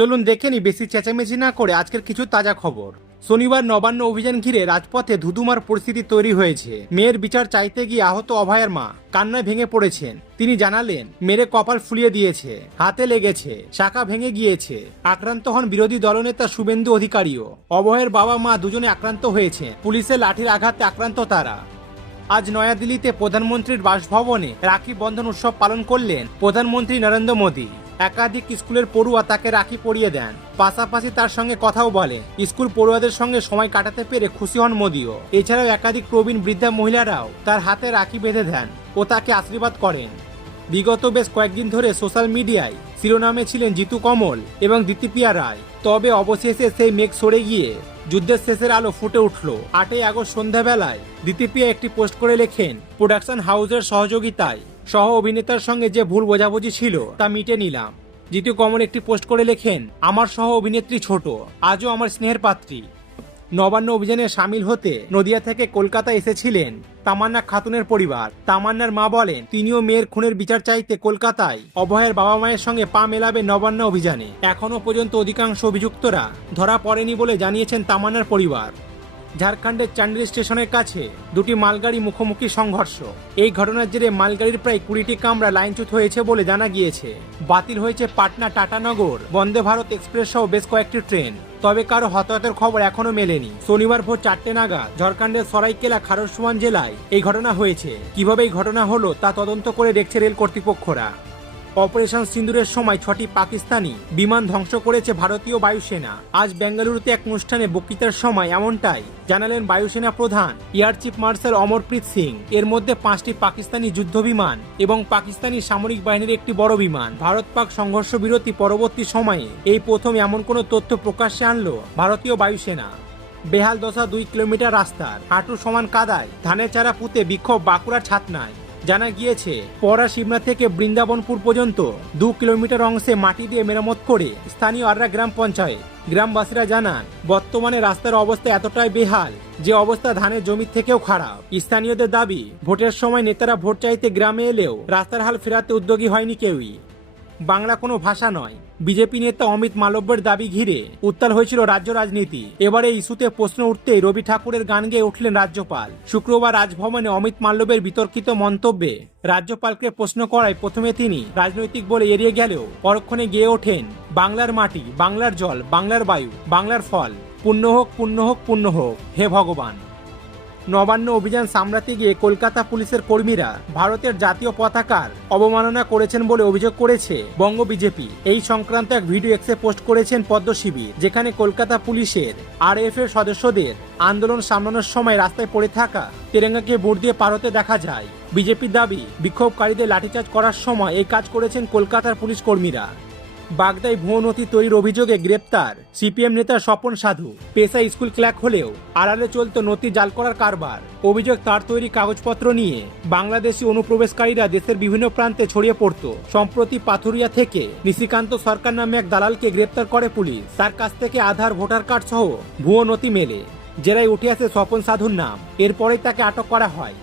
চলুন দেখে নি বেশি চেঁচামেচি না করে আজকের কিছু তাজা খবর। শনিবার নবান্ন অভিযান ঘিরে রাজপথে ধুধুমার পরিস্থিতি তৈরি হয়েছে। মেয়ের বিচার চাইতে গিয়ে আহত অভয়ের মা কান্নায় ভেঙে পড়েছেন। তিনি জানালেন, মেরে কপাল ফুলিয়ে দিয়েছে, হাতে লেগেছে, শাখা ভেঙে গিয়েছে। আক্রান্ত হন বিরোধী দলনেতা শুভেন্দু অধিকারীও। অভয়ের বাবা মা দুজনে আক্রান্ত হয়েছে। পুলিশের লাঠির আঘাতে আক্রান্ত তারা। আজ নয়াদিল্লিতে প্রধানমন্ত্রীর বাসভবনে রাখি বন্ধন উৎসব পালন করলেন প্রধানমন্ত্রী নরেন্দ্র মোদী। একাধিক স্কুলের পড়ুয়া তাকে রাখি পরিয়ে দেন, পাশাপাশি তার সঙ্গে কথাও বলেন। স্কুল পড়ুয়াদের সঙ্গে সময় কাটাতে পেরে খুশি হন মোদীও। এছাড়াও একাধিক প্রবীণ বৃদ্ধা মহিলারাও তার হাতে রাখি বেঁধে দেন ও তাকে আশীর্বাদ করেন। বিগত বেশ কয়েকদিন ধরে সোশ্যাল মিডিয়ায় শিরোনামে ছিলেন জিতু কমল এবং দ্বিতীপ্রিয়া রায়। তবে অবশেষে সেই মেঘ সরে গিয়ে যুদ্ধের শেষের আলো ফুটে উঠল। 8ই আগস্ট সন্ধ্যাবেলায় দ্বিতীপ্রিয়া একটি পোস্ট করে লেখেন, প্রোডাকশন হাউসের সহযোগিতায় সহ অভিনেতার সঙ্গে যে ভুল বোঝাবুঝি ছিল তা মিটে নিলাম। জিতু কমল একটি পোস্ট করে লেখেন, আমার সহ অভিনেত্রী ছোট আজও আমার স্নেহের পাত্রী। নবান্ন অভিযানে সামিল হতে নদিয়া থেকে কলকাতা এসেছিলেন তামান্না খাতুনের পরিবার। তামান্নার মা বলেন, তিনিও মেয়ের খুনের বিচার চাইতে কলকাতায় অভয়ের বাবা মায়ের সঙ্গে পা মেলাবে নবান্ন অভিযানে। এখনো পর্যন্ত অধিকাংশ অভিযুক্তরা ধরা পড়েনি বলে জানিয়েছেন তামান্নার পরিবার। ঝাড়খণ্ডের চান্ডিল স্টেশনের কাছে দুটি মালগাড়ি মুখোমুখি সংঘর্ষ। এই ঘটনার জেরে মালগাড়ির প্রায় 20টি কামরা লাইনচ্যুত হয়েছে বলে জানা গিয়েছে। বাতিল হয়েছে পাটনা টাটানগর বন্দে ভারত এক্সপ্রেস সহ বেশ কয়েকটি ট্রেন। তবে কারো হতাহতের খবর এখনো মেলেনি। শনিবার ভোর 4টে নাগাদ ঝাড়খণ্ডের সরাইকেলা খারসওয়ান জেলায় এই ঘটনা হয়েছে। কিভাবে এই ঘটনা হলো তা তদন্ত করে দেখছে রেল কর্তৃপক্ষরা। অপারেশন সিন্দুরের সময় 6টি পাকিস্তানি বিমান ধ্বংস করেছে ভারতীয় বায়ুসেনা। আজ বেঙ্গালুরুতে এক অনুষ্ঠানে বক্তৃতার সময় এমনটাই জানালেন বায়ুসেনা প্রধান air chief marshal Amarpreet Singh. এর মধ্যে 5টি পাকিস্তানি যুদ্ধ বিমান এবং পাকিস্তানি সামরিক বাহিনীর একটি বড় বিমান। ভারত পাক সংঘর্ষ বিরতি পরবর্তী সময়ে এই প্রথম এমন কোনো তথ্য প্রকাশ্যে আনলো ভারতীয় বায়ুসেনা। বেহাল দশা 2 কিলোমিটার রাস্তার হাঁটু সমান কাদায় ধানের চারা পুঁতে বিক্ষোভ বাঁকুড়ার ছাতনায়। জানা গিয়েছে, পরা শিবনা থেকে বৃন্দাবনপুর পর্যন্ত 2 কিলোমিটার অংশে মাটি দিয়ে মেরামত করে স্থানীয় আররা গ্রাম পঞ্চায়েত। গ্রামবাসীরা জানান, বর্তমানে রাস্তার অবস্থা এতটাই বেহাল যে অবস্থা ধানের জমি থেকেও খারাপ। স্থানীয়দের দাবি, ভোটের সময় নেতারা ভোট চাইতে গ্রামে এলেও রাস্তার হাল ফেরাতে উদ্যোগী হয়নি কেউই। বাংলা কোনো ভাষা নয়, বিজেপি নেতা অমিত মালব্যের দাবি ঘিরে উত্তাল হয়েছিল রাজ্য রাজনীতি। এবারে ইস্যুতে প্রশ্ন উঠতেই রবি ঠাকুরের গান গেয়ে উঠলেন রাজ্যপাল। শুক্রবার রাজভবনে অমিত মালব্যের বিতর্কিত মন্তব্যে রাজ্যপালকে প্রশ্ন করায় প্রথমে তিনি রাজনৈতিক বলে এড়িয়ে গেলেও পরক্ষণে গেয়ে ওঠেন, বাংলার মাটি, বাংলার জল, বাংলার বায়ু, বাংলার ফল, পুণ্য হোক, পুণ্য হোক, পুণ্য হোক, হে ভগবান। নবান্ন অভিযান সামলাতে গিয়ে কলকাতা পুলিশের কর্মীরা ভারতের জাতীয় পতাকার অবমাননা করেছেন বলে অভিযোগ করেছে বঙ্গ বিজেপি। এই সংক্রান্ত এক ভিডিও এক্সে পোস্ট করেছেন পদ্ম শিবির, যেখানে কলকাতা পুলিশের আরএএফ এর সদস্যদের আন্দোলন সামলানোর সময় রাস্তায় পড়ে থাকা তেরেঙ্গাকে বুট দিয়ে পার হতে দেখা যায়। বিজেপির দাবি, বিক্ষোভকারীদের লাঠিচার্জ করার সময় এই কাজ করেছেন কলকাতার পুলিশ কর্মীরা। বাগদায় ভুয়ো নথি তৈরির অভিযোগে গ্রেপ্তার সিপিএম নেতা স্বপন সাধু। পেশায় স্কুল ক্লার্ক হলেও আড়ালে চলত নথি জাল করার কারবার। অভিযোগ, তার তৈরি কাগজপত্র নিয়ে বাংলাদেশি অনুপ্রবেশকারীরা দেশের বিভিন্ন প্রান্তে ছড়িয়ে পড়ত। সম্প্রতি পাথুরিয়া থেকে নিশিকান্ত সরকার নামে এক দালালকে গ্রেপ্তার করে পুলিশ। তার কাছ থেকে আধার, ভোটার কার্ড সহ ভুয়ো নথি মেলে, জেরায় উঠে আসে স্বপন সাধুর নাম। এরপরেই তাকে আটক করা হয়।